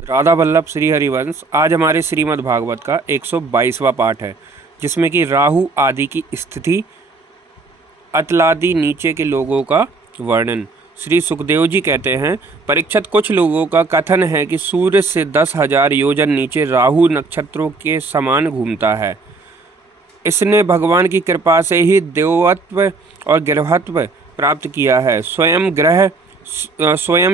राधा वल्लभ श्री हरिवंश। आज हमारे श्रीमद् भागवत का 122वां पाठ है, जिसमें कि राहु आदि की स्थिति, अतलादि नीचे के लोगों का वर्णन। श्री सुखदेव जी कहते हैं, परीक्षित, कुछ लोगों का कथन है कि सूर्य से 10,000 योजन नीचे राहु नक्षत्रों के समान घूमता है। इसने भगवान की कृपा से ही देवत्व और गृहत्व प्राप्त किया है। स्वयं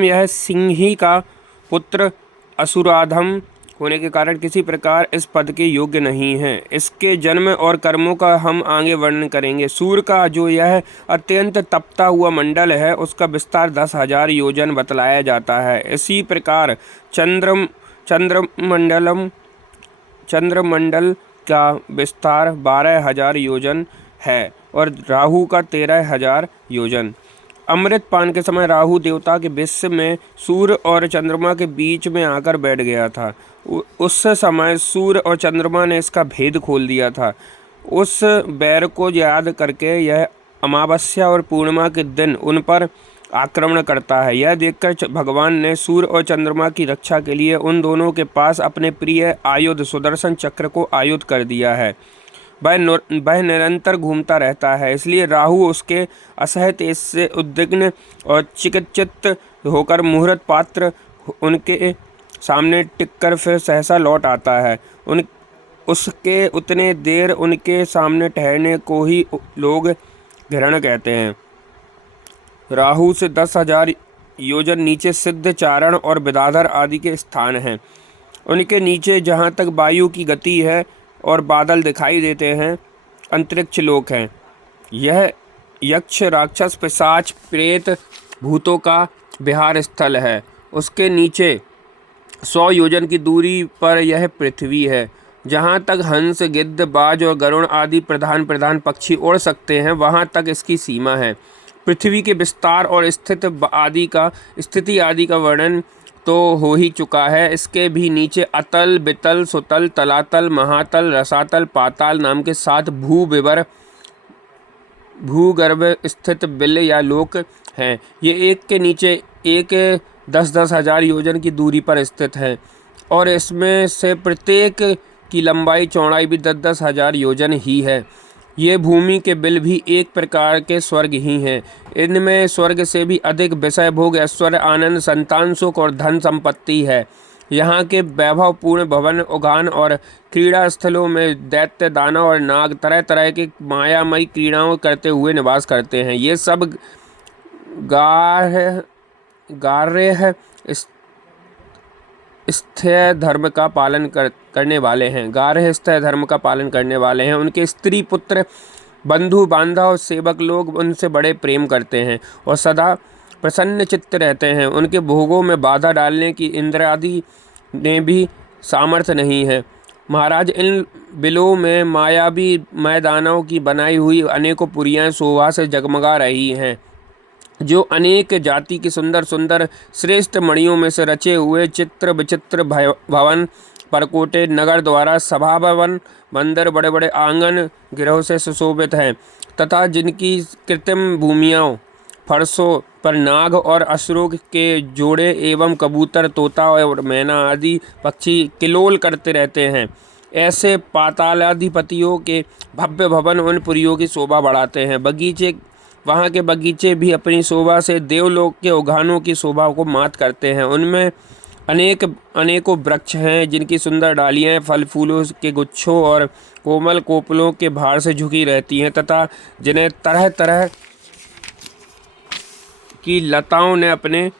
यह सिंही का पुत्र असुराधम होने के कारण किसी प्रकार इस पद के योग्य नहीं है। इसके जन्म और कर्मों का हम आगे वर्णन करेंगे। सूर्य का जो यह अत्यंत तपता हुआ मंडल है, उसका विस्तार 10,000 योजन बतलाया जाता है। इसी प्रकार चंद्रमंडल का विस्तार 12,000 योजन है और राहु का 13,000 योजन। अमृत पान के समय राहु देवता के विष में सूर्य और चंद्रमा के बीच में आकर बैठ गया था। उस समय सूर्य और चंद्रमा ने इसका भेद खोल दिया था। उस बैर को याद करके यह अमावस्या और पूर्णिमा के दिन उन पर आक्रमण करता है। यह देखकर भगवान ने सूर्य और चंद्रमा की रक्षा के लिए उन दोनों के पास अपने प्रिय आयुध सुदर्शन चक्र को आयुध कर दिया है। वह निरंतर घूमता रहता है, इसलिए राहु उसके असह्य तेज से उद्विग्न और चिकित्सित होकर मुहूर्त पात्र उनके सामने टिककर फिर सहसा लौट आता है। उसके उतने देर उनके सामने ठहरने को ही लोग ग्रहण कहते हैं। राहु से 10,000 योजन नीचे सिद्ध, चारण और विदाधर आदि के स्थान हैं। उनके नीचे जहाँ तक वायु की गति है और बादल दिखाई देते हैं, अंतरिक्ष लोक हैं। यह यक्ष, राक्षस, पिशाच, प्रेत, भूतों का विहार स्थल है। उसके नीचे 100 योजन की दूरी पर यह पृथ्वी है। जहाँ तक हंस, गिद्ध, बाज और गरुड़ आदि प्रधान पक्षी उड़ सकते हैं, वहाँ तक इसकी सीमा है। पृथ्वी के विस्तार और स्थिति आदि का वर्णन तो हो ही चुका है। इसके भी नीचे अतल, बितल, सुतल, तलातल, महातल, रसातल, पाताल नाम के 7 भूगर्भ स्थित बिल या लोक हैं। ये एक के नीचे एक 10-10 हजार योजन की दूरी पर स्थित हैं और इसमें से प्रत्येक की लंबाई चौड़ाई भी 10-10 हजार योजन ही है। ये भूमि के बिल भी एक प्रकार के स्वर्ग ही हैं। इनमें स्वर्ग से भी अधिक विषय भोग, ऐश्वर्य, आनंद, संतान सुख और धन संपत्ति है। यहाँ के वैभवपूर्ण भवन, उद्यान और क्रीड़ा स्थलों में दैत्य, दानव और नाग तरह तरह के मायामयी क्रीड़ाओं करते हुए निवास करते हैं। ये सब गार्ह स्थेय धर्म का पालन करने वाले हैं। गार्ह स्थेय धर्म का पालन करने वाले हैं। उनके स्त्री, पुत्र, बंधु बांधव, सेवक लोग उनसे बड़े प्रेम करते हैं और सदा प्रसन्न चित्त रहते हैं। उनके भोगों में बाधा डालने की इंद्र आदि ने भी सामर्थ्य नहीं है। महाराज, इन बिलों में मायावी मैदानों की बनाई हुई अनेकों पुरियां शोभा से जगमगा रही हैं, जो अनेक जाति की सुंदर सुंदर श्रेष्ठ मणियों में से रचे हुए चित्र विचित्र भवन, परकोटे, नगर द्वारा, सभा भवन, मंदिर, बड़े बड़े आंगन गृहों से सुशोभित हैं तथा जिनकी कृत्रिम भूमियों, फर्शों पर नाग और असुरों के जोड़े एवं कबूतर, तोता और मैना आदि पक्षी किलोल करते रहते हैं। ऐसे पातालाधिपतियों के भव्य भवन उन पुरियों की शोभा बढ़ाते हैं। वहाँ के बगीचे भी अपनी शोभा से देवलोक के उद्यानों की शोभा को मात करते हैं। उनमें अनेकों वृक्ष हैं, जिनकी सुंदर डालियाँ फल फूलों के गुच्छों और कोमल कोपलों के भार से झुकी रहती हैं तथा जिन्हें तरह तरह की लताओं ने अपने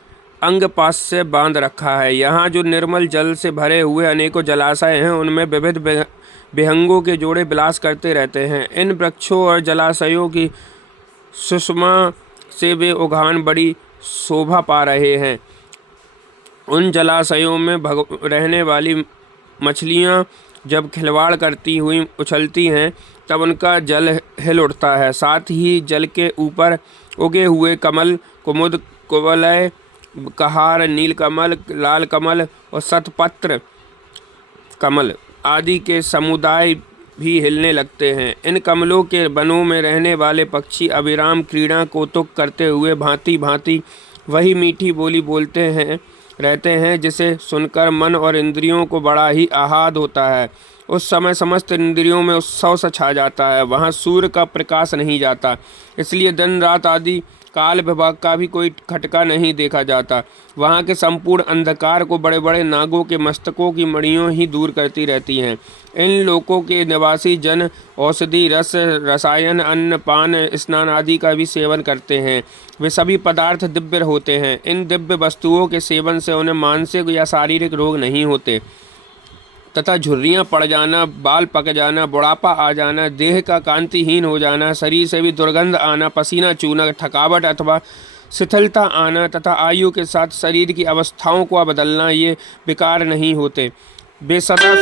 अंग पास से बांध रखा है। यहाँ जो निर्मल जल से भरे हुए अनेकों जलाशय हैं, उनमें विविध विहंगों के जोड़े विलास करते रहते हैं। इन वृक्षों और जलाशयों की सुषमा से वे उद्यान बड़ी शोभा पा रहे हैं। उन जलाशयों में रहने वाली मछलियाँ जब खिलवाड़ करती हुई उछलती हैं, तब उनका जल हिल उठता है। साथ ही जल के ऊपर उगे हुए कमल, कुमुद, कुवलय, कहार, नीलकमल, लाल कमल और शतपत्र कमल आदि के समुदाय भी हिलने लगते हैं। इन कमलों के वनों में रहने वाले पक्षी अविराम क्रीड़ा कौतुक करते हुए भांति भांति वही मीठी बोली बोलते हैं रहते हैं, जिसे सुनकर मन और इंद्रियों को बड़ा ही आह्लाद होता है। उस समय समस्त इंद्रियों में उत्सव सा छा जाता है। वहाँ सूर्य का प्रकाश नहीं जाता, इसलिए दिन रात आदि काल विभाग का भी कोई खटका नहीं देखा जाता। वहाँ के संपूर्ण अंधकार को बड़े बड़े नागों के मस्तकों की मणियों ही दूर करती रहती हैं। इन लोकों के निवासी जन औषधि रस, रसायन, अन्न, पान, स्नान आदि का भी सेवन करते हैं। वे सभी पदार्थ दिव्य होते हैं। इन दिव्य वस्तुओं के सेवन से उन्हें मानसिक या शारीरिक रोग नहीं होते तथा झुर्रियाँ पड़ जाना, बाल पक जाना, बुढ़ापा आ जाना, देह का कांतिहीन हो जाना, शरीर से भी दुर्गंध आना, पसीना चूना, थकावट अथवा शिथिलता आना तथा आयु के साथ शरीर की अवस्थाओं को बदलना, ये विकार नहीं होते। वे सदा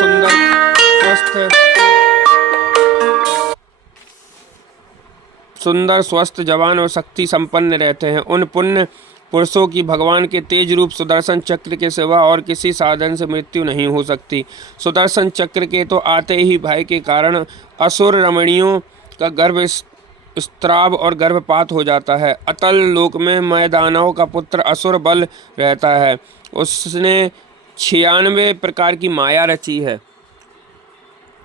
सुंदर स्वस्थ जवान और शक्ति संपन्न रहते हैं। उन पुण्य पुरुषों की भगवान के तेज रूप सुदर्शन चक्र के सिवा और किसी साधन से मृत्यु नहीं हो सकती। सुदर्शन चक्र के तो आते ही भय के कारण असुर रमणियों का गर्भ स्त्राव और गर्भपात हो जाता है। अतल लोक में मैदानव का पुत्र असुर बल रहता है। उसने 96 प्रकार की माया रची है।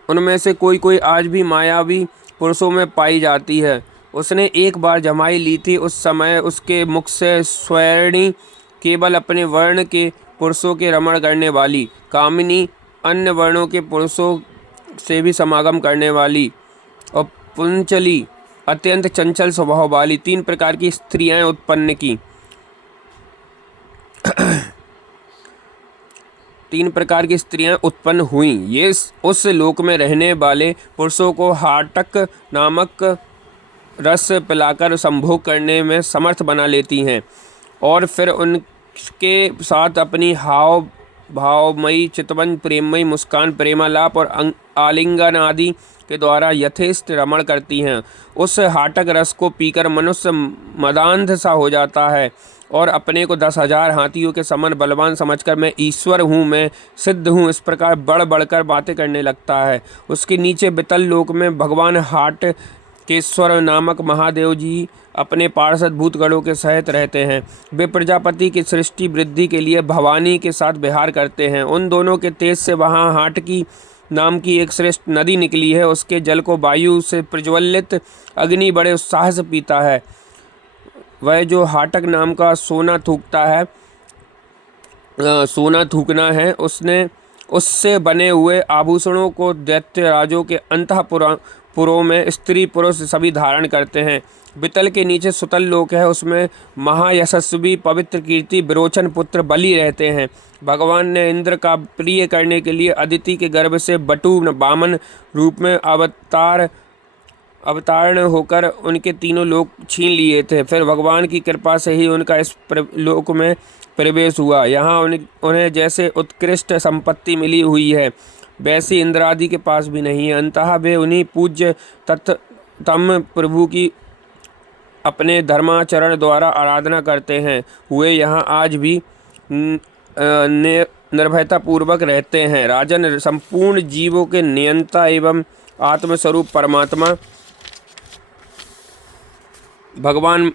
उनमें से कोई कोई आज भी मायावी पुरुषों में पाई जाती है। उसने एक बार जमाई ली थी। उस समय उसके मुख से स्वर्णी केवल अपने वर्ण के पुरुषों के रमण करने वाली, कामिनी अन्य वर्णों के पुरुषों से भी समागम करने वाली और पुंचली अत्यंत चंचल स्वभाव वाली 3 प्रकार की स्त्रियां उत्पन्न की। 3 प्रकार की स्त्रियां उत्पन्न हुईं। ये उस लोक में रहने वाले पुरुषों को हाटक नामक रस पिलाकर संभोग करने में समर्थ बना लेती हैं और फिर उनके साथ अपनी हाव भावमयी, चितवन, प्रेममयी मुस्कान, प्रेमालाप और आलिंगन आदि के द्वारा यथेष्ट रमण करती हैं। उस हाटक रस को पीकर मनुष्य मदांध सा हो जाता है और अपने को 10,000 हाथियों के समान बलवान समझकर मैं ईश्वर हूँ, मैं सिद्ध हूँ, इस प्रकार बढ़ बढ़कर बातें करने लगता है। उसके नीचे बितल लोक में भगवान हाट केश्वर नामक महादेव जी अपने पार्षद भूतगणों के सहित रहते हैं। वे प्रजापति की सृष्टि वृद्धि के लिए भवानी के साथ विहार करते हैं। उन दोनों के तेज से वहाँ हाटकी नाम की एक श्रेष्ठ नदी निकली है। उसके जल को वायु से प्रज्वलित अग्नि बड़े उत्साह से पीता है। वह जो हाटक नाम का सोना थूकना है, उससे बने हुए आभूषणों को दैत्य राजों के अंतःपुरों में स्त्री पुरुष सभी धारण करते हैं। बितल के नीचे सुतल लोक है, उसमें महायशस्वी पवित्र कीर्ति विरोचन पुत्र बलि रहते हैं। भगवान ने इंद्र का प्रिय करने के लिए अदिति के गर्भ से बटु वामन रूप में अवतारण होकर उनके तीनों लोक छीन लिए थे। फिर भगवान की कृपा से ही उनका इस लोक में प्रवेश हुआ। यहाँ उन्हें जैसे उत्कृष्ट संपत्ति मिली हुई है, वैसी इंद्र आदि के पास भी नहीं है। अंततः वे उन्हीं पूज्य तम प्रभु की अपने धर्माचरण द्वारा आराधना करते हैं हुए यहाँ आज भी निर्भयता पूर्वक रहते हैं। राजन, संपूर्ण जीवों के नियंता एवं आत्मस्वरूप परमात्मा भगवान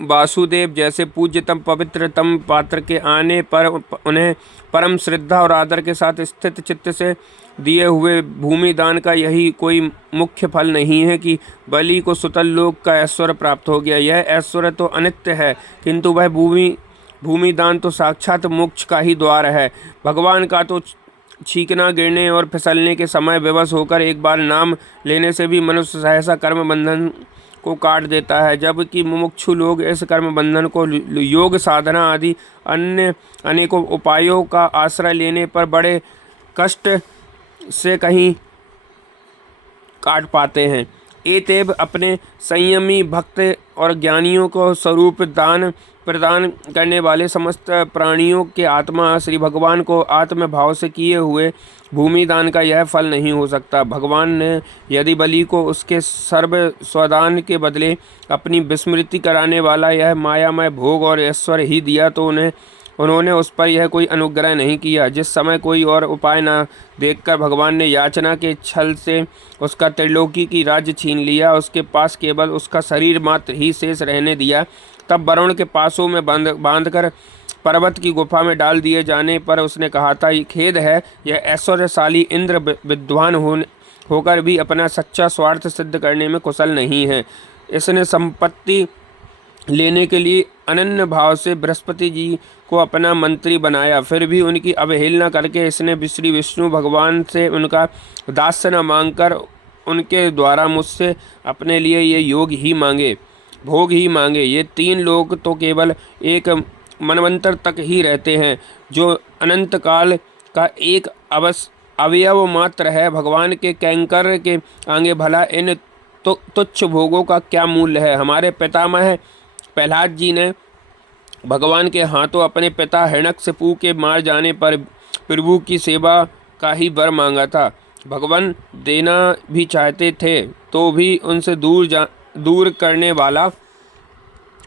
वासुदेव जैसे पूज्यतम पवित्रतम पात्र के आने पर उन्हें परम श्रद्धा और आदर के साथ स्थित चित्त से दिए हुए भूमि दान का यही कोई मुख्य फल नहीं है कि बलि को सुतल लोक का ऐश्वर्य प्राप्त हो गया। यह ऐश्वर्य तो अनित्य है, किंतु वह भूमि दान तो साक्षात मोक्ष का ही द्वार है। भगवान का तो छींकना, गिरने और फिसलने के समय विवश होकर एक बार नाम लेने से भी मनुष्य सहसा कर्म बंधन को काट देता है, जबकि मुमुक्षु लोग इस कर्म बंधन को योग साधना आदि अन्य अनेकों उपायों का आश्रय लेने पर बड़े कष्ट से कहीं काट पाते हैं। एतेव अपने संयमी भक्त और ज्ञानियों को स्वरूप दान प्रदान करने वाले समस्त प्राणियों के आत्मा श्री भगवान को आत्म भाव से किए हुए भूमि दान का यह फल नहीं हो सकता। भगवान ने यदि बलि को उसके सर्व स्वदान के बदले अपनी विस्मृति कराने वाला यह मायामय भोग और ऐश्वर्य ही दिया तो उन्होंने उस पर यह कोई अनुग्रह नहीं किया। जिस समय कोई और उपाय न देखकर भगवान ने याचना के छल से उसका त्रिलोकी की राज्य छीन लिया, उसके पास केवल उसका शरीर मात्र ही शेष रहने दिया, तब वरुण के पासों में बांधकर पर्वत की गुफा में डाल दिए जाने पर उसने कहा था, खेद है, यह ऐश्वर्यशाली इंद्र विद्वान होकर भी अपना सच्चा स्वार्थ सिद्ध करने में कुशल नहीं है। इसने संपत्ति लेने के लिए अनन्य भाव से बृहस्पति जी को अपना मंत्री बनाया, फिर भी उनकी अवहेलना करके इसने श्री विष्णु भगवान से उनका दास्य न मांगकर उनके द्वारा मुझसे अपने लिए ये भोग ही मांगे। ये 3 लोग तो केवल एक मनवंतर तक ही रहते हैं, जो अनंत काल का एक अवयव मात्र है। भगवान के कैंकर के आगे भला इन तुच्छ भोगों का क्या मूल्य है। हमारे पितामह प्रहलाद जी ने भगवान के हाथों अपने पिता हिरण्यकशिपु के मार जाने पर प्रभु की सेवा का ही वर मांगा था। भगवान देना भी चाहते थे तो भी उनसे दूर करने वाला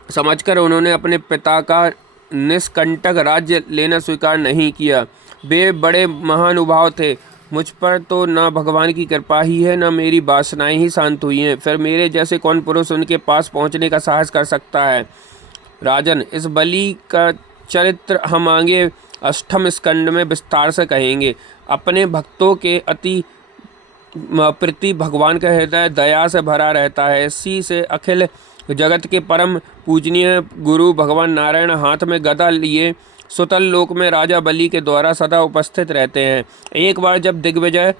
समझकर उन्होंने अपने पिता का निष्कंटक राज्य लेना स्वीकार नहीं किया। वे बड़े महानुभाव थे। मुझ पर तो न भगवान की कृपा ही है, न मेरी वासनाएं ही शांत हुई हैं। फिर मेरे जैसे कौन पुरुष उनके पास पहुंचने का साहस कर सकता है। राजन, इस बलि का चरित्र हम आगे 8वें स्कंद में विस्तार से कहेंगे। अपने भक्तों के अति प्रति भगवान का हृदय दया से भरा रहता है। इसी से अखिल जगत के परम पूजनीय गुरु भगवान नारायण हाथ में गदा लिए सुतल लोक में राजा बलि के द्वारा सदा उपस्थित रहते हैं। एक बार जब दिग्विजय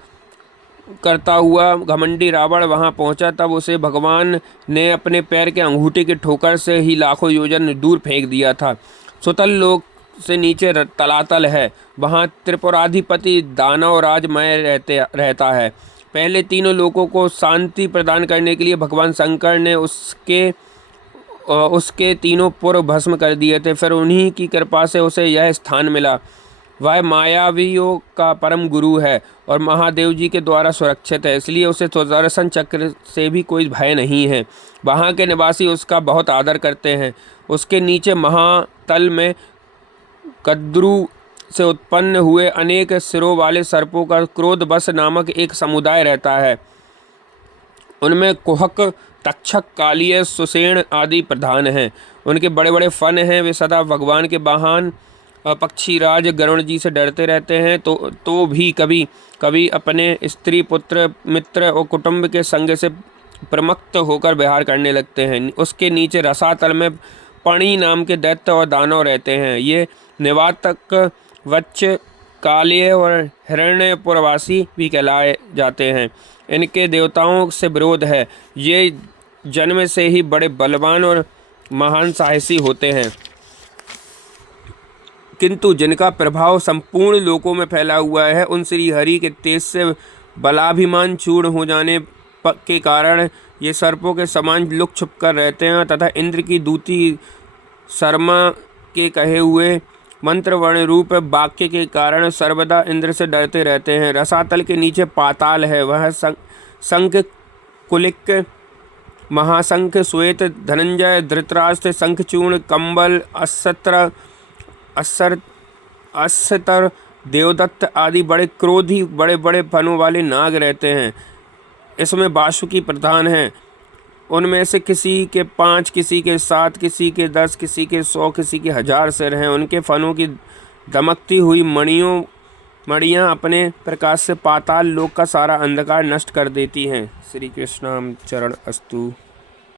करता हुआ घमंडी रावण वहां पहुंचा, तब उसे भगवान ने अपने पैर के अंगूठे की ठोकर से ही लाखों योजन दूर फेंक दिया था। सुतल लोक से नीचे तलातल है, वहां त्रिपुराधिपति दानव राजमय रहता है। पहले तीनों लोकों को शांति प्रदान करने के लिए भगवान शंकर ने उसके तीनों पूर्व भस्म कर दिए थे। फिर उन्हीं की कृपा से उसे यह स्थान मिला। वह मायावियों का परम गुरु है और महादेव जी के द्वारा सुरक्षित है, इसलिए उसे सुदर्शन चक्र से भी कोई भय नहीं है। वहाँ के निवासी उसका बहुत आदर करते हैं। उसके नीचे महातल में कद्रू से उत्पन्न हुए अनेक सिरों वाले सर्पों का क्रोधवश नामक एक समुदाय रहता है। उनमें कुहक, तक्षक, कालिय, सुषेण आदि प्रधान हैं। उनके बड़े बड़े फन हैं। वे सदा भगवान के वाहन पक्षीराज गरुण जी से डरते रहते हैं, तो भी कभी कभी अपने स्त्री, पुत्र, मित्र और कुटुंब के संग से प्रमत्त होकर विहार करने लगते हैं। उसके नीचे रसातल में पणी नाम के दैत्य और दानव रहते हैं। ये निवातक, वच्च, कालिय और हिरण्यपुरवासी भी कहलाए जाते हैं। इनके देवताओं से विरोध है। ये जन्म से ही बड़े बलवान और महान साहसी होते हैं, किंतु जिनका प्रभाव संपूर्ण लोकों में फैला हुआ है, उन श्री हरि के तेज से बलाभिमान चूर्ण हो जाने के कारण ये सर्पों के समान लुक छुप कर रहते हैं तथा इंद्र की दूती शर्मा के कहे हुए मंत्रवर्ण रूप वाक्य के कारण सर्वदा इंद्र से डरते रहते हैं। रसातल के नीचे पाताल है। वह शंख, कुलिक, महाशंख, श्वेत, धनंजय, धृतराष्ट्र, शंखचूर्ण, कंबल, अस्तर, देवदत्त आदि बड़े क्रोधी बड़े बड़े फनों वाले नाग रहते हैं। इसमें वासुकी प्रधान हैं। उनमें से किसी के 5, किसी के 7, किसी के 10, किसी के 100, किसी के 1000 सिर हैं। उनके फनों की दमकती हुई मणियाँ अपने प्रकाश से पाताल लोक का सारा अंधकार नष्ट कर देती हैं। श्री कृष्णाम चरण अस्तु।